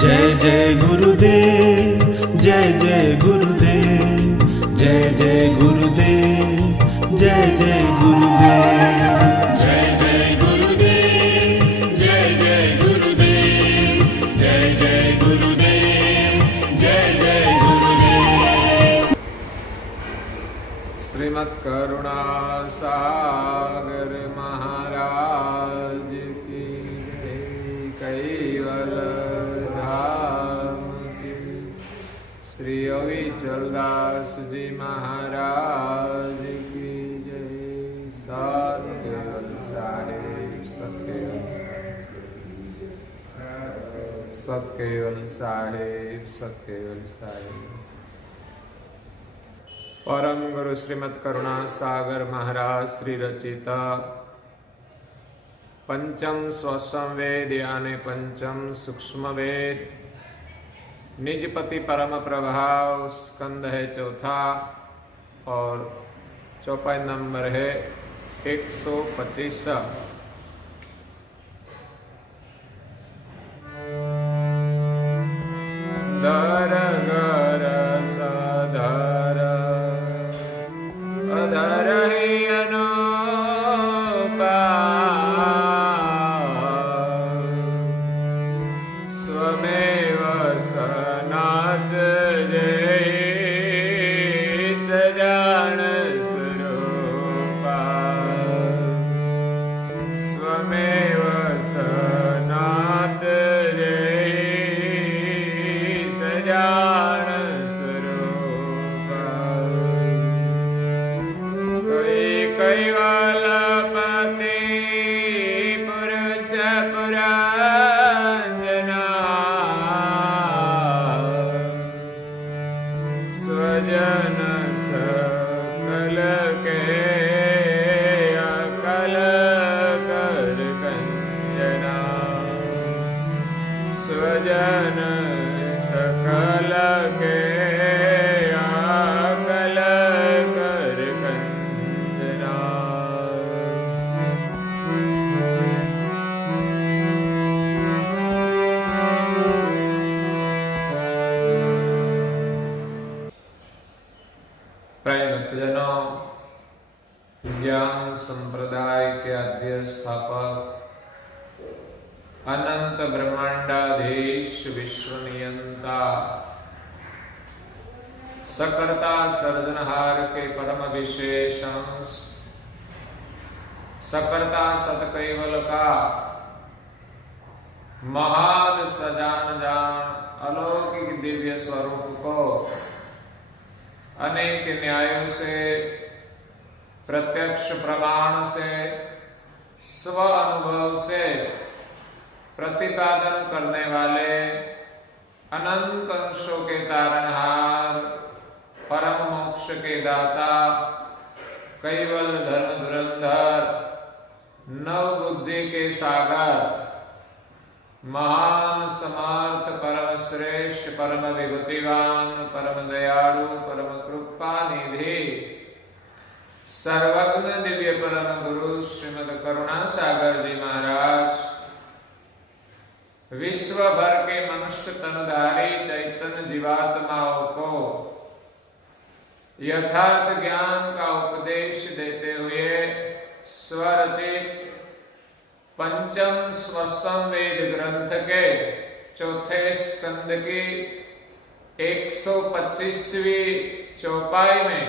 जय जय गुरुदेव, जय जय गुरुदेव, जय जय गुरुदेव, जय जय गुरुदेव, जय जय गुरुदेव, जय जय गुरुदेव, जय जय गुरुदेव, जय जय गुरुदेव। श्रीमद् करुणा सागर महाराज की जय। कैवल धाम की श्री अविचलदास जी महाराज की जय। सतकेवल साहेब, सतकेवल साहेब, सतकेवल साहेब, सतकेवल साहेब। परम गुरु श्रीमद् करुणा सागर महाराज श्री रचिता पंचम स्वसम वेद यानी पंचम सूक्ष्म वेद निजपति परम प्रभाव स्कंद है चौथा और चौपाई नंबर है 125। दर गर सधर अधर ही अनुपा स्वमेव सनात जय सजान स्वरूपा स्वमेव सनात जय सजान कैवलपति पुरुष पुरांजना स्वजन सकल के अकल कर कंजना स्वजन सकल के अकल कर कंजना। प्रिय भक्तजनों, ज्ञान संप्रदाय के आद्य स्थापक अनंत ब्रह्मांडाधीश विश्व नियंता सकर्ता सर्जनहार के परम विशेष अंश सकर्ता सतकैवल का महाद सजान जान अलौकिक दिव्य स्वरूप को अनेक न्यायों से प्रत्यक्ष प्रमाण से स्व अनुभव से प्रतिपादन करने वाले अनंत अंशों के तारणहार परम मोक्ष के दाता कैवल धर्म धुरंधर नव बुद्धि के सागर महान समर्थ परम श्रेष्ठ परम विभूतिवान परम दयालु परम कृपा निधि सर्वज्ञ दिव्य परम गुरु श्रीमद् करुणा सागर जी महाराज विश्व भर के मनुष्य तनधारी चैतन्य जीवात्माओं को यथार्थ ज्ञान का उपदेश देते हुए स्वरचित पंचम स्वसम वेद ग्रंथ के चौथे स्कंद की 125वीं चौपाई में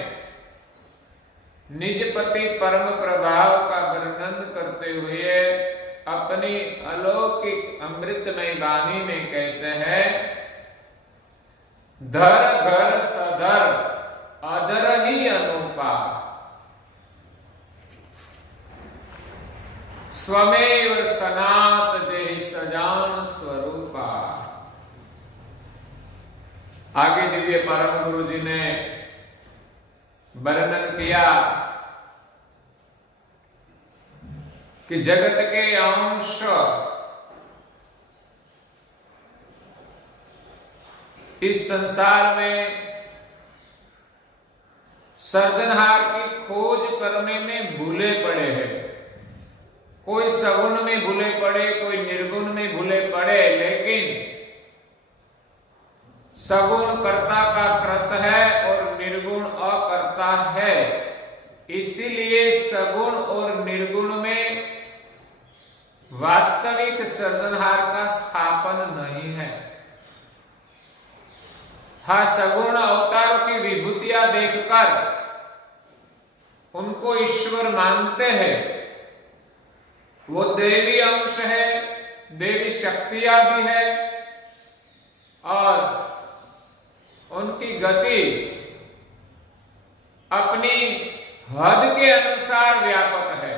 निजपति परम प्रभाव का वर्णन करते हुए अपनी अलौकिक अमृतमय वाणी में कहते हैं, धर घर सधर अधर ही अनुपा स्वमेव सनात जय सजान स्वरूपा। आगे दिव्य परम गुरु जी ने वर्णन किया कि जगत के अंश इस संसार में सर्जनहार की खोज करने में भूले पड़े हैं। कोई सगुण में भूले पड़े, कोई निर्गुण में भूले पड़े, लेकिन सगुण कर्ता का कृत है और निर्गुण अकर्ता है। इसीलिए सगुण और निर्गुण में वास्तविक सृजनहार का स्थापन नहीं है। हाँ, सगुण अवतारों की विभूतियां देखकर उनको ईश्वर मानते हैं। वो देवी अंश है, देवी शक्तियां भी है और उनकी गति अपनी हद के अनुसार व्यापक है।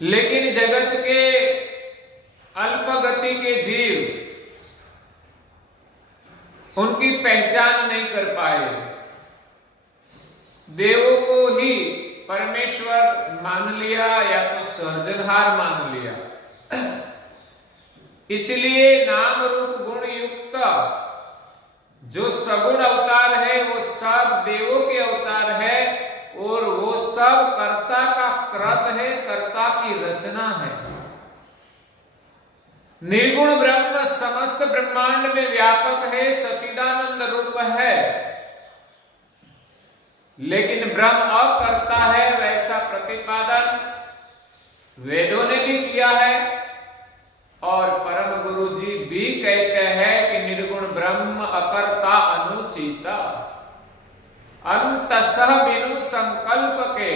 लेकिन जगत के अल्प गति के जीव उनकी पहचान नहीं कर पाए। देवों को ही परमेश्वर मान लिया या तो सृजनहार मान लिया। इसलिए नाम रूप गुण युक्त जो सगुण अवतार है वो सब देवों के अवतार है और वो सब कर्ता का कृत है, कर्ता की रचना है। निर्गुण ब्रह्म समस्त ब्रह्मांड में व्यापक है, सच्चिदानंद रूप है। लेकिन ब्रह्म अकर्ता है, वैसा प्रतिपादन वेदों ने भी किया है और परम गुरु जी भी कहते हैं कि निर्गुण ब्रह्म अकर्ता अनुचिता अंतसह बिनु संकल्प के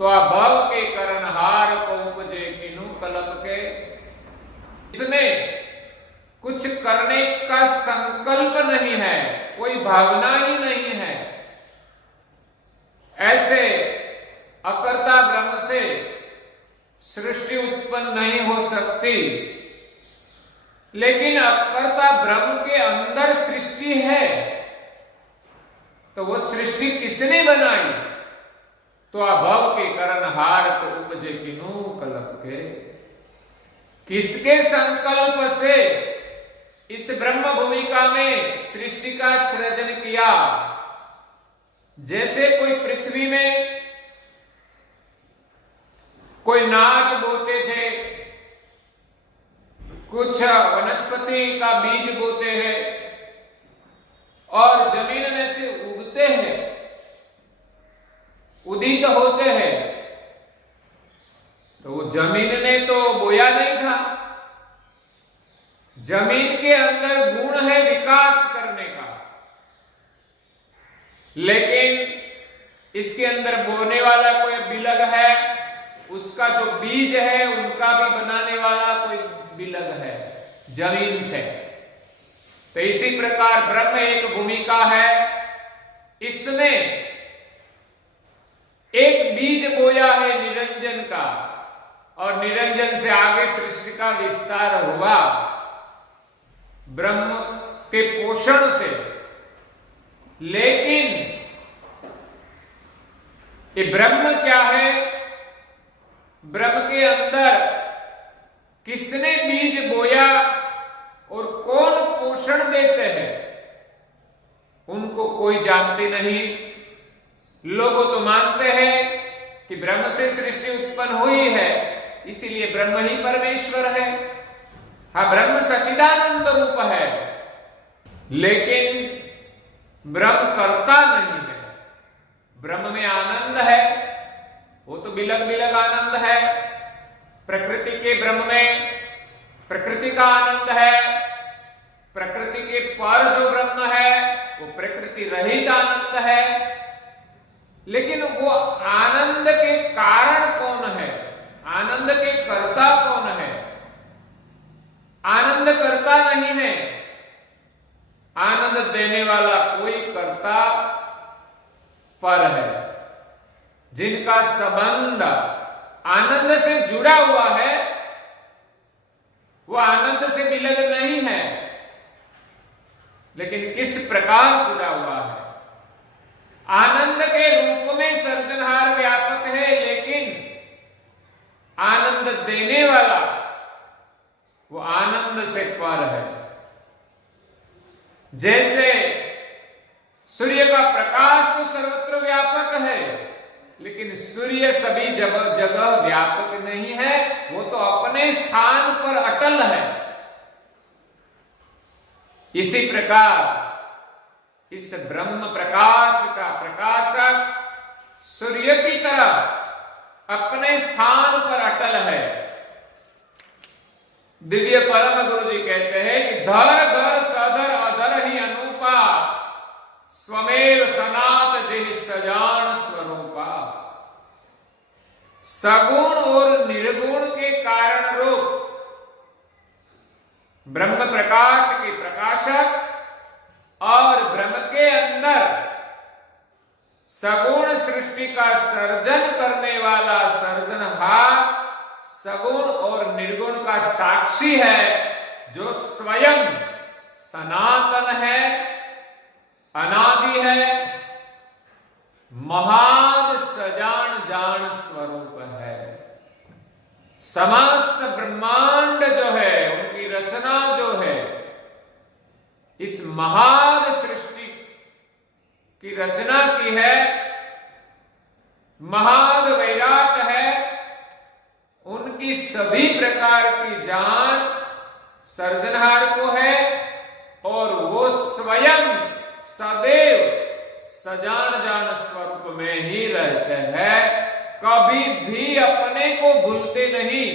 तो अभव के करनहार को उपजे किनु कलप के। इसमें कुछ करने का संकल्प नहीं है, कोई भावना ही नहीं है। ऐसे अकर्ता ब्रह्म से सृष्टि उत्पन्न नहीं हो सकती। लेकिन अकर्ता ब्रह्म के अंदर सृष्टि है, तो वो सृष्टि किसने बनाई? तो अभव के करनहार को उपजे किनु कलप के। किसके संकल्प से इस ब्रह्म भूमिका में सृष्टि का सृजन किया? जैसे कोई पृथ्वी में कोई नाज बोते थे, कुछ वनस्पति का बीज बोते हैं और जमीन में से उगते हैं, उदित होते हैं। तो वो जमीन ने तो बोया नहीं था। जमीन के अंदर गुण है विकास करने का, लेकिन इसके अंदर बोने वाला कोई बिलग है, उसका जो बीज है उनका भी बनाने वाला कोई बिलग है जमीन से। तो इसी प्रकार ब्रह्म एक भूमिका है, इसमें एक बीज बोया है निरंजन का और निरंजन से आगे सृष्टि का विस्तार हुआ ब्रह्म के पोषण से। लेकिन ये ब्रह्म क्या है? ब्रह्म के अंदर किसने बीज बोया और कौन पोषण देते हैं, उनको कोई जानते नहीं। लोग तो मानते हैं कि ब्रह्म से सृष्टि उत्पन्न हुई है, इसीलिए ब्रह्म ही परमेश्वर है। हाँ, ब्रह्म सच्चिदानंद रूप है, लेकिन ब्रह्म कर्ता नहीं है। ब्रह्म में आनंद है, वो तो बिलग बिलग आनंद है। प्रकृति के ब्रह्म में प्रकृति का आनंद है, प्रकृति के पर जो ब्रह्म है वो प्रकृति रहित आनंद है। लेकिन वो आनंद के कारण कौन है? आनंद के कर्ता कौन है? आनंद कर्ता नहीं है। आनंद देने वाला कोई कर्ता पर है, जिनका संबंध आनंद से जुड़ा हुआ है। वो आनंद से बिलग नहीं है, लेकिन किस प्रकार जुड़ा हुआ है? आनंद के रूप में सृजनहार व्यापक है, लेकिन आनंद देने वाला वो आनंद से पर है। जैसे सूर्य का प्रकाश तो सर्वत्र व्यापक है, लेकिन सूर्य सभी जगह व्यापक नहीं है, वो तो अपने स्थान पर अटल है। इसी प्रकार इस ब्रह्म प्रकाश का प्रकाशक सूर्य की तरह अपने स्थान पर अटल है। दिव्य परम गुरु जी कहते हैं कि धर धर सधर अधर ही अनुपा, स्वमेव सनात जेहि सजान स्वरूपा। सगुण और निर्गुण के कारण रूप ब्रह्म प्रकाश के प्रकाशक और ब्रह्म के अंदर सगुण सृष्टि का सर्जन करने वाला सर्जनहार सगुण और निर्गुण का साक्षी है, जो स्वयं सनातन है, अनादि है, महान सजान जान स्वरूप है। समस्त ब्रह्मांड जो है, उनकी रचना जो है, इस महान सृष्टि की रचना की है, महान वैराट है। उनकी सभी प्रकार की जान सर्जनहार को है और वो स्वयं सदैव सजान जान स्वरूप में ही रहते हैं, कभी भी अपने को भूलते नहीं।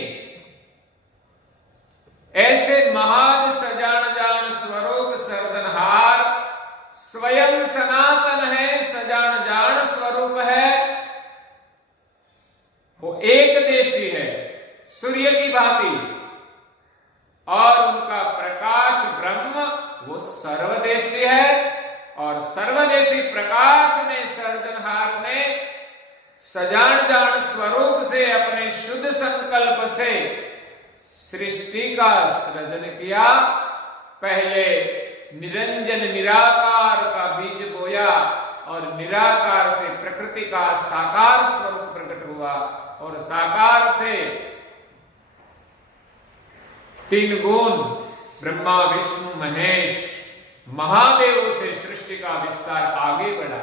ऐसे महान सजान जान स्वरूप सर्जनहार स्वयं सनातन है, सजान जान स्वरूप है। वो एक देशी है सूर्य की भांति, और उनका प्रकाश ब्रह्म वो सर्वदेशी है। और सर्वदेशी प्रकाश में सर्जनहार ने सजान जान स्वरूप से अपने शुद्ध संकल्प से सृष्टि का सृजन किया। पहले निरंजन निराकार का बीज बोया और निराकार से प्रकृति का साकार स्वरूप प्रकट हुआ, और साकार से तीन गुण ब्रह्मा विष्णु महेश महादेव से सृष्टि का विस्तार आगे बढ़ा।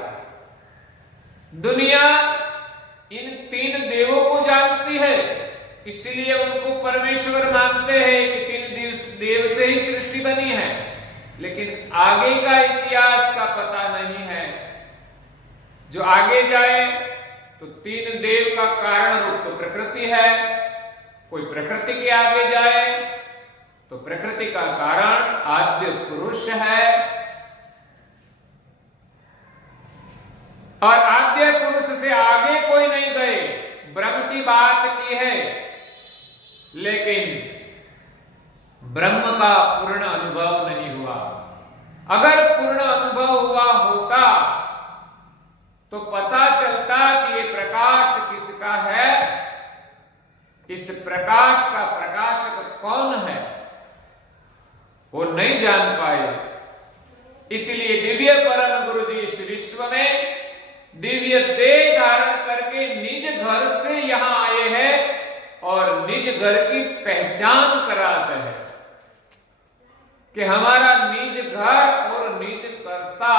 दुनिया इन तीन देवों को जानती है, इसलिए उनको परमेश्वर मानते हैं कि तीन देव से ही सृष्टि बनी है, लेकिन आगे का इतिहास का पता नहीं है। जो आगे जाए तो तीन देव का कारण रूप तो प्रकृति है, कोई प्रकृति के आगे जाए तो प्रकृति का कारण आद्य पुरुष है, और आद्य पुरुष से आगे कोई नहीं गए। ब्रह्म की बात की है, लेकिन ब्रह्म का पूर्ण अनुभव नहीं हुआ। अगर पूर्ण अनुभव हुआ होता तो पता चलता कि ये प्रकाश किसका है, इस प्रकाश का प्रकाशक कौन है, वो नहीं जान पाए। इसलिए दिव्य परम गुरु जी इस विश्व में दिव्य देह धारण करके निज घर से यहां आए हैं और निज घर की पहचान कराते हैं कि हमारा निज घर और निज कर्ता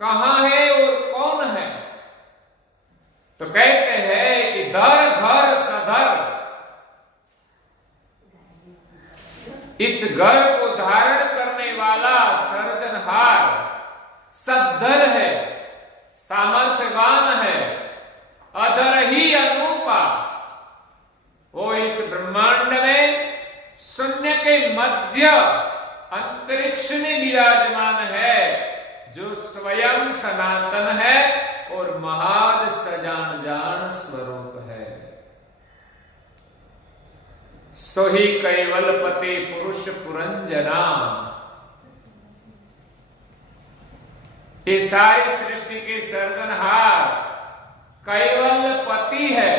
कहां है और कौन है। तो कहते हैं कि धर घर सधर, इस घर को धारण करने वाला सर्जनहार सद्धर है, सामर्थ्यवान है, अधर ही अनुपा। वो इस ब्रह्मांड में शून्य के मध्य अंतरिक्ष में विराजमान है, जो स्वयं सनातन है और महान सजान जान स्वरूप है। सोही कैवलपति पुरुष पुरंजना। ये सारी सृष्टि के सर्जनहार कैवल्यपति है,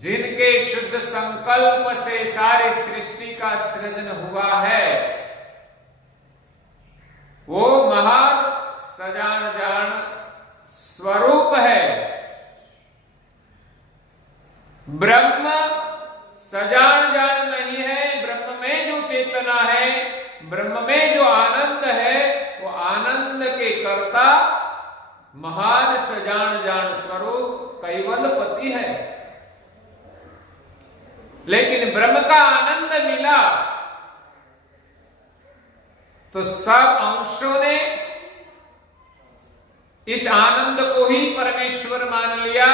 जिनके शुद्ध संकल्प से सारी सृष्टि का सृजन हुआ है। वो महान सजान जान स्वरूप है। ब्रह्म सजान जान नहीं है, ब्रह्म में जो चेतना है, ब्रह्म में जो आनंद है, वो आनंद के कर्ता महान सजान जान स्वरूप कैवल्यपति है। लेकिन ब्रह्म का आनंद मिला तो सब अंशों ने इस आनंद को ही परमेश्वर मान लिया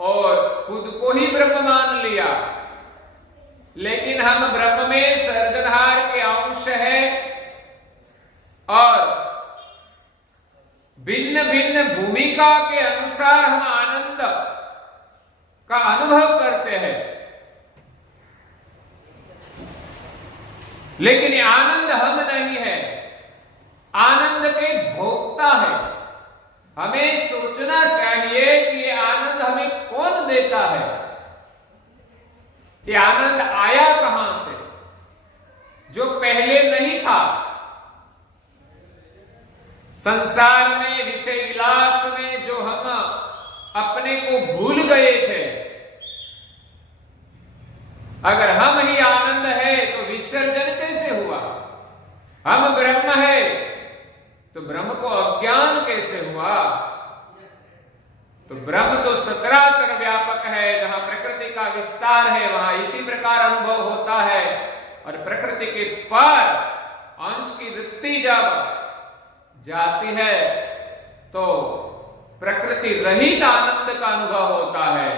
और खुद को ही ब्रह्म मान लिया। लेकिन हम ब्रह्म में सर्जनहार के अंश है और भिन्न भिन्न भूमिका के अनुसार हम आनंद का अनुभव करते हैं। लेकिन ये आनंद हम नहीं है, आनंद के भोक्ता है। हमें सोचना चाहिए कि ये आनंद हमें कौन देता है, ये आनंद आया कहां से जो पहले नहीं था। संसार में विषय विलास में जो हम अपने को भूल गए थे, अगर हम ही आनंद है तो विसर्जन कैसे हुआ? हम ब्रह्म है तो ब्रह्म को अज्ञान कैसे हुआ? तो ब्रह्म तो सचराचर व्यापक है, जहां प्रकृति का विस्तार है वहां इसी प्रकार अनुभव होता है। और प्रकृति के पार अंश की वृत्ति जब जाती है तो प्रकृति रहित आनंद का अनुभव होता है।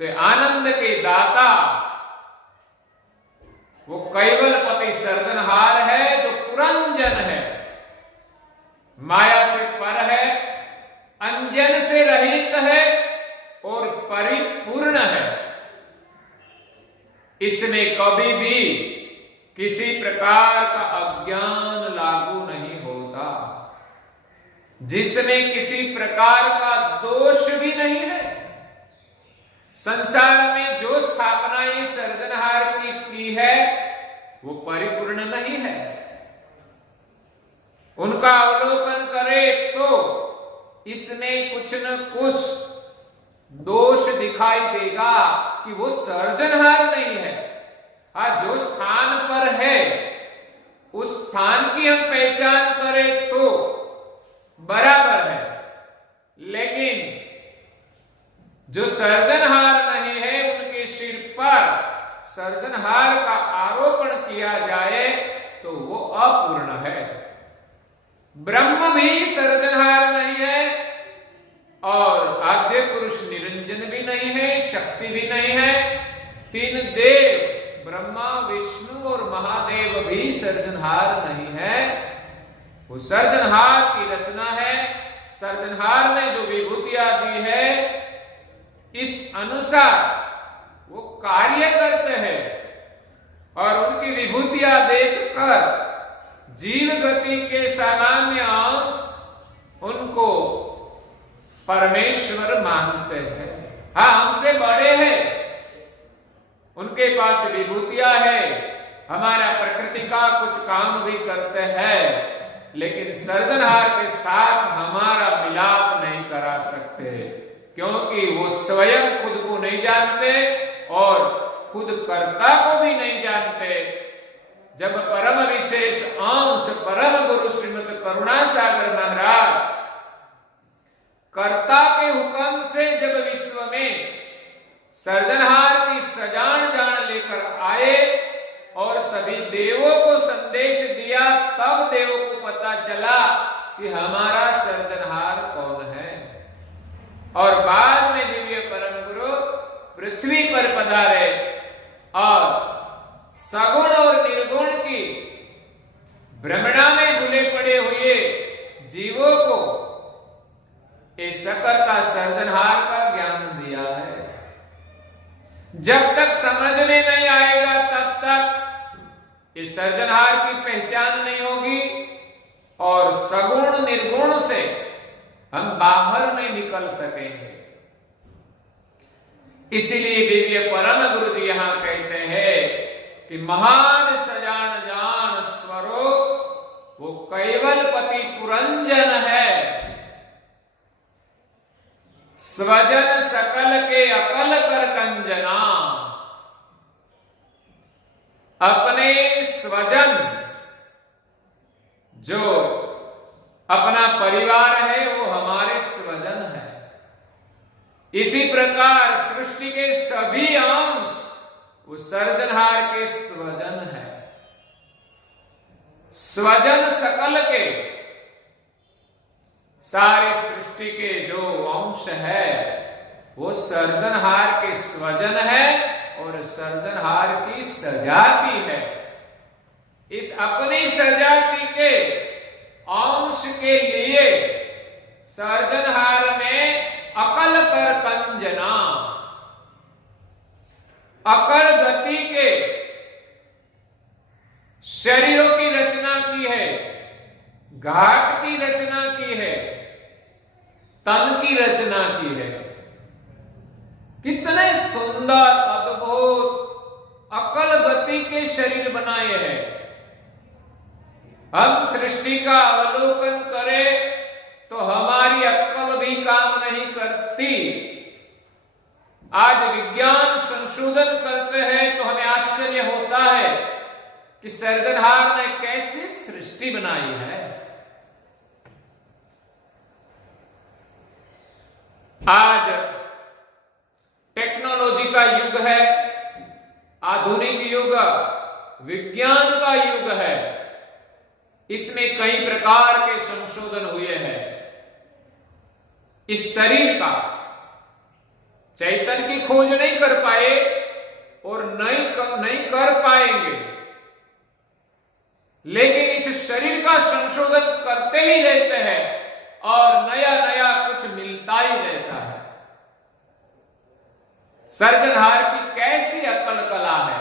तो आनंद के दाता वो कैवलपति सर्जनहार है, जो पुरंजन है, माया से पर है, अंजन से रहित है और परिपूर्ण है। इसमें कभी भी किसी प्रकार का अज्ञान लागू नहीं होता, जिसमें किसी प्रकार का दोष भी नहीं है। संसार में जो स्थापना ये सर्जनहार की है वो परिपूर्ण नहीं है। उनका अवलोकन करे तो इसमें कुछ न कुछ दोष दिखाई देगा कि वो सर्जनहार नहीं है। जो स्थान पर है उस स्थान की हम पहचान करें तो बराबर है, लेकिन जो सर्जनहार नहीं है उनके सिर पर सर्जनहार का आरोपण किया जाए तो वो अपूर्ण है। ब्रह्म भी सर्जनहार नहीं है और आद्य पुरुष निरंजन भी नहीं है, शक्ति भी नहीं है। तीन देव ब्रह्मा विष्णु और महादेव भी सर्जनहार नहीं है। वो सर्जनहार की रचना है। सर्जनहार ने जो विभूतियां दी है इस अनुसार वो कार्य करते हैं और उनकी विभूतियां देखकर जीव गति के सामान्य अंश उनको परमेश्वर मानते हैं। हाँ, हमसे बड़े हैं, उनके पास विभूतियां है, हमारा प्रकृति का कुछ काम भी करते हैं, लेकिन सर्जनहार के साथ हमारा मिलाप नहीं करा सकते, क्योंकि वो स्वयं खुद को नहीं जानते और खुद कर्ता को भी नहीं जानते। जब परम विशेष अंश परम गुरु श्रीमद करुणा सागर महाराज कर्ता के हुक्म से जब विश्व में सर्जनहार की सजान जान लेकर आए और सभी देवों को संदेश दिया, तब देवों को पता चला कि हमारा सर्जनहार कौन है। और बाद में दिव्य परम गुरु पृथ्वी पर पधारे और सगुण और निर्गुण की भ्रमणा में भूले पड़े हुए जीवों को इस सकर्ता सर्जनहार का ज्ञान दिया है। जब तक समझ में नहीं आएगा तब तक इस सर्जनहार की पहचान नहीं होगी और सगुण निर्गुण से हम बाहर नहीं निकल सकेंगे। इसलिए दिव्य परम गुरु जी यहां कहते हैं कि महान सजान जान स्वरूप वो कैवलपति पुरंजन है। स्वजन सकल के अकल कर कंजना, अपने स्वजन जो अपना परिवार है वो हमारे स्वजन है। इसी प्रकार सृष्टि के सभी अंश वो सर्जनहार के स्वजन है। स्वजन सकल के, सारी सृष्टि के जो अंश है वो सर्जनहार के स्वजन है और सर्जनहार की सजाति है। इस अपनी सजाति के अंश के लिए सर्जनहार ने अकल कर कंजना, अकल गति के शरीरों की रचना की है, घाट की रचना की है, तन की रचना की है। कितने सुंदर अद्भुत अकल गति के शरीर बनाए हैं। हम सृष्टि का अवलोकन करें तो हमारी अक्ल भी काम नहीं करती। आज विज्ञान संशोधन करते हैं तो हमें आश्चर्य होता है कि सर्जनहार ने कैसी सृष्टि बनाई है। आज टेक्नोलॉजी का युग है, आधुनिक युग, विज्ञान का युग है। इसमें कई प्रकार के संशोधन हुए हैं। इस शरीर का चैतन्य की खोज नहीं कर पाए और नहीं कर पाएंगे, लेकिन इस शरीर का संशोधन करते ही रहते हैं और नया नया कुछ मिलता ही रहता है। सर्जनहार की कैसी अकल कला है।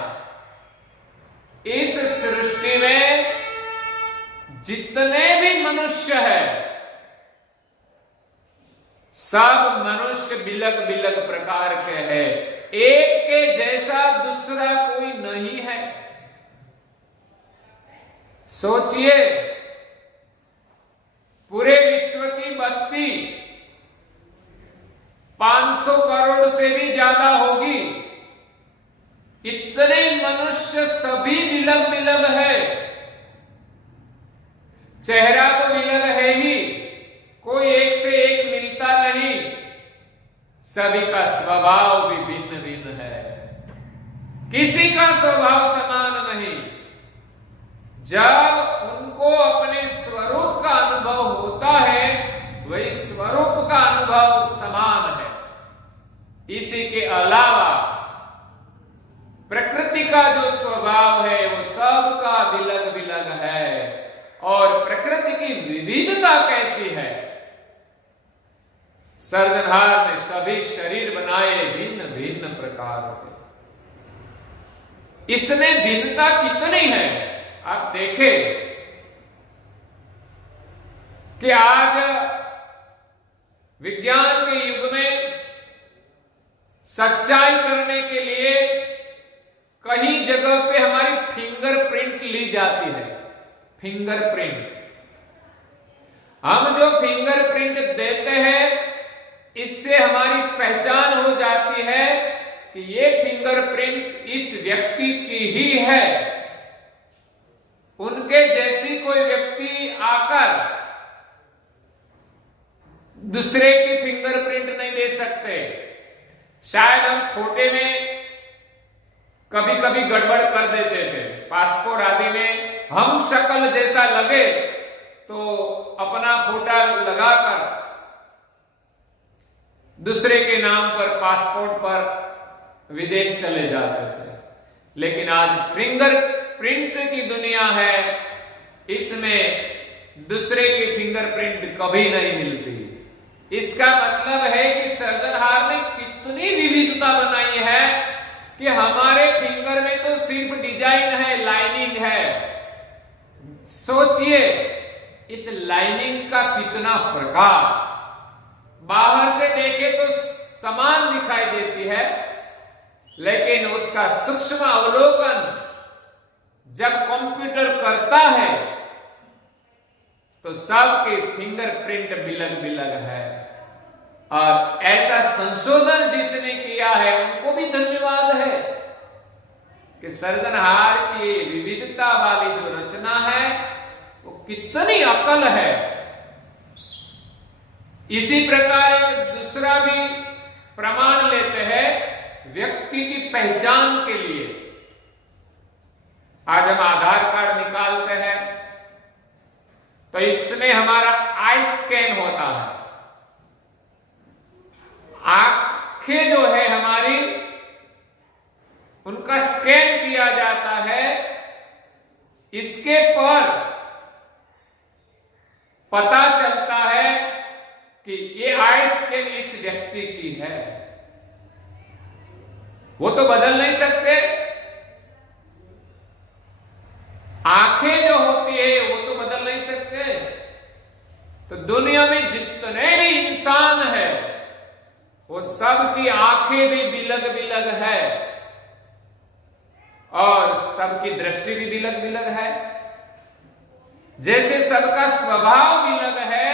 इस सृष्टि में जितने भी मनुष्य है, सब मनुष्य बिलग बिलग प्रकार के हैं। एक के जैसा दूसरा कोई नहीं है। सोचिए, पूरे विश्व की बस्ती 500 करोड़ से भी ज्यादा होगी। इतने मनुष्य सभी बिलग बिलग है। चेहरा तो बिलग है ही, कोई एक से एक मिलता नहीं। सभी का स्वभाव भी भिन्न भिन्न है, किसी का स्वभाव समान नहीं। जब उनको अपने स्वरूप का अनुभव होता है, वही स्वरूप का अनुभव समान है। इसी के अलावा प्रकृति का जो स्वभाव है वो सबका बिलग बिलग है। और प्रकृति की विविधता कैसी है। सर्जनहार ने सभी शरीर बनाए भिन्न भिन्न प्रकार के। इसमें भिन्नता कितनी है आप देखें कि आज विज्ञान के युग में सच्चाई करने के लिए कई जगह पे हमारी फिंगरप्रिंट ली जाती है। फिंगरप्रिंट, हम जो फिंगरप्रिंट देते हैं इससे हमारी पहचान हो जाती है कि ये फिंगरप्रिंट इस व्यक्ति की ही है। उनके जैसी कोई व्यक्ति आकर दूसरे की फिंगरप्रिंट नहीं ले सकते। शायद हम फोटो में कभी कभी गड़बड़ कर देते थे। पासपोर्ट आदि में हम शक्ल जैसा लगे तो अपना फोटो लगाकर दूसरे के नाम पर पासपोर्ट पर विदेश चले जाते थे। लेकिन आज फिंगरप्रिंट की दुनिया है, इसमें दूसरे की फिंगरप्रिंट कभी नहीं मिलती। इसका मतलब है कि सर्जनहार ने कितनी विविधता बनाई है कि हमारे फिंगर में तो सिर्फ डिजाइन है, लाइनिंग है। सोचिए इस लाइनिंग का कितना प्रकार। बाहर से देखे तो समान दिखाई देती है, लेकिन उसका सूक्ष्म अवलोकन जब कंप्यूटर करता है तो सबके फिंगरप्रिंट बिलग बिलग है। और ऐसा संशोधन जिसने किया है उनको भी धन्यवाद है कि सर्जनहार की विविधता वाली जो रचना है वो कितनी अकल है। इसी प्रकार एक दूसरा भी प्रमाण लेते हैं व्यक्ति की पहचान के लिए। आज हम आधार कार्ड निकालते हैं इसमें हमारा आई स्कैन होता है। आंखें जो है हमारी, उनका स्कैन किया जाता है। इसके पर पता चलता है कि ये आई स्कैन इस व्यक्ति की है। वो तो बदल नहीं सकते। आंखें जो होती है वो तो बदल नहीं सकते। तो दुनिया में जितने भी इंसान है वो सबकी आंखें भी बिलग बिलग है और सबकी दृष्टि भी बिलग बिलग है। जैसे सबका स्वभाव बिलग है,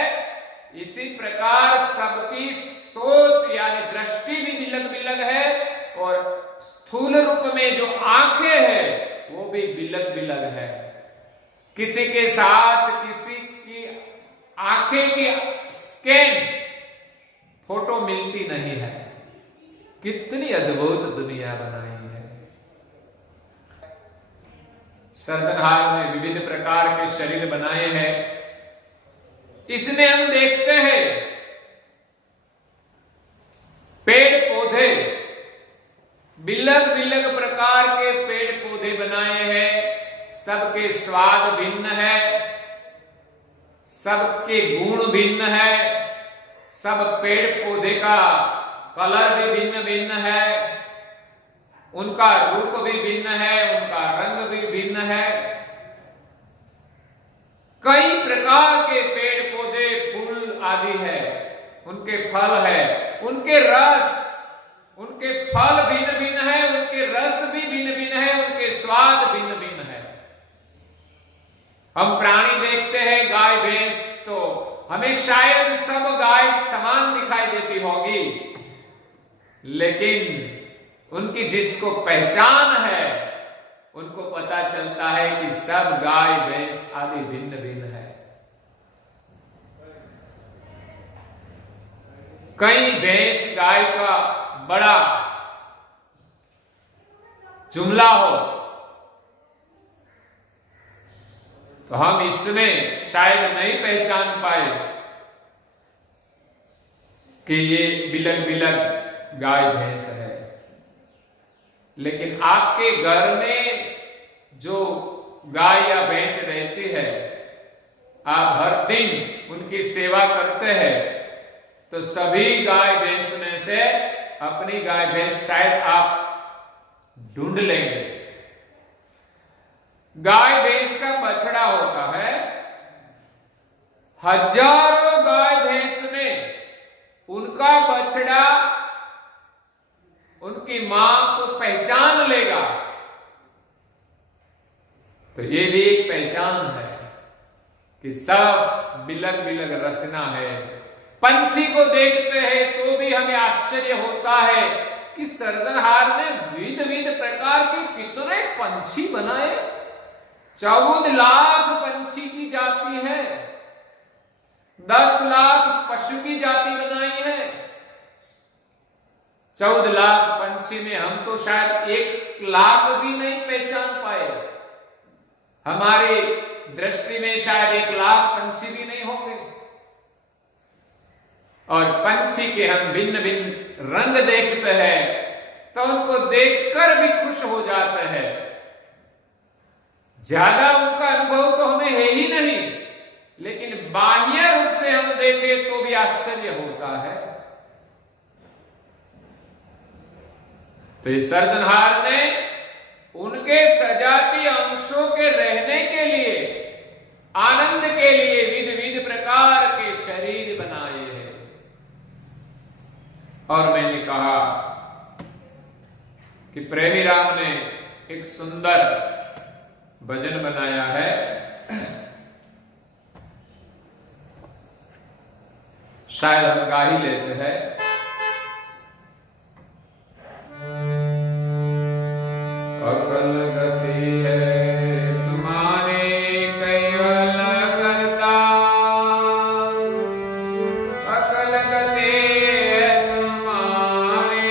इसी प्रकार सबकी सोच यानी दृष्टि भी बिलग बिलग है और स्थूल रूप में जो आंखें है वो भी बिलग बिलग है। किसी के साथ किसी की आंखें की स्कैन फोटो मिलती नहीं है। कितनी अद्भुत दुनिया बनाई है। सृजनहार ने विविध प्रकार के शरीर बनाए हैं। इसमें हम देखते हैं पेड़ पौधे, बिलग बिलग प्रकार के पेड़ पौधे बनाए हैं। सबके स्वाद भिन्न है, सबके गुण भिन्न है, सब पेड़ पौधे का कलर भी भिन्न भिन्न है, उनका रूप भी भिन्न है, उनका रंग भी भिन्न है। कई प्रकार के पेड़ पौधे, फूल आदि है, उनके फल है, उनके रस, उनके फल भिन्न भिन्न है, उनके रस भी भिन्न भिन्न है, उनके स्वाद भिन्न भिन्न है। हम प्राणी देखते हैं, गाय भैंस, तो हमें शायद सब गाय समान दिखाई देती होगी, लेकिन उनकी जिसको पहचान है उनको पता चलता है कि सब गाय भैंस आदि भिन्न भिन्न है। कई भैंस गाय का बड़ा जुमला हो तो हम इसमें शायद नहीं पहचान पाए कि ये बिलग बिलग गाय भैंस है। लेकिन आपके घर में जो गाय या भैंस रहती है, आप हर दिन उनकी सेवा करते हैं, तो सभी गाय भैंस में से अपनी गाय भैंस शायद आप ढूंढ लेंगे। गाय भैंस का बछड़ा होता है, हजारों गाय भैंस में उनका बछड़ा उनकी मां को पहचान लेगा। तो ये भी एक पहचान है कि सब बिलग बिलग रचना है। पंछी को देखते हैं तो भी हमें आश्चर्य होता है कि सृजनहार ने विविध विविध प्रकार के कितने पंछी बनाए। 14 लाख पंछी की जाति है, 10 लाख पशु की जाति बनाई है। 14 लाख पंछी में हम तो शायद 1 लाख भी नहीं पहचान पाए। हमारी दृष्टि में शायद 1 लाख पंछी भी नहीं होंगे। और पंछी के हम भिन्न भिन्न रंग देखते हैं तो उनको देखकर भी खुश हो जाते हैं। ज्यादा उनका अनुभव तो हमें है ही नहीं, लेकिन बाह्य रूप से हम देखें तो भी आश्चर्य होता है। तो इस सृजनहार ने उनके सजातीय अंशों के रहने के लिए, आनंद के लिए विविध विविध प्रकार के शरीर बनाए हैं। और मैंने कहा कि प्रेमी राम ने एक सुंदर भजन बनाया है। शायद हम गा ही लेते हैं। अकल गति है तुम्हारे कैवल करता, अकल गति है तुम्हारे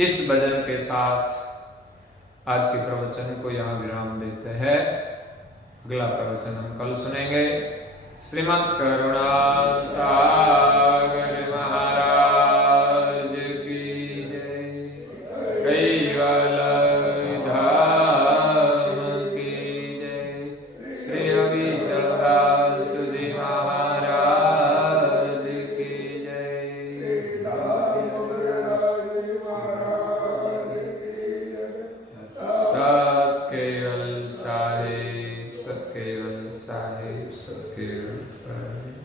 इस भजन के साथ आज के प्रवचन को यहाँ विराम देते हैं। अगला प्रवचन हम कल सुनेंगे। श्रीमद् करुणा सागर महाराज की जय। कैवल धाम की जय। श्री रविचंद्रदास जी महाराज की जय। सत केवल साहेब, सत केवल साहेब, सत केवल साहेब।